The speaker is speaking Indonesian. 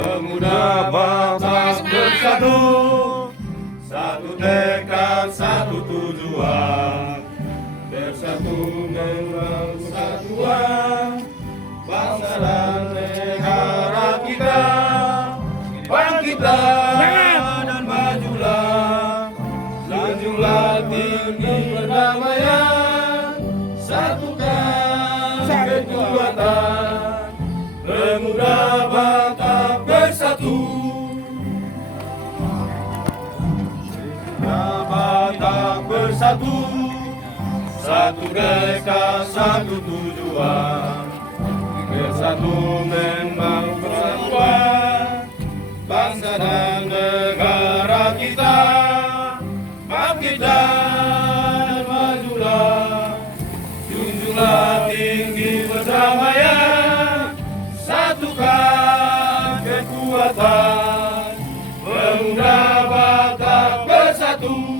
Pemuda Batak bersatu, satu tekad, satu tujuan, bersatu membangun kesatuan bangsa dan negara kita. Bangkitlah dan majulah, junjunglah tinggi perdamaian, satukan kekuatan, pemuda Batak bersatu. Pemuda Batak bersatu, satu tekad, satu tujuan, bersatu membangun persatuan bangsa dan negara kita. Bangkitlah, majulah, junjunglah tinggi perdamaian, satukan kekuatan, pemuda Batak bersatu.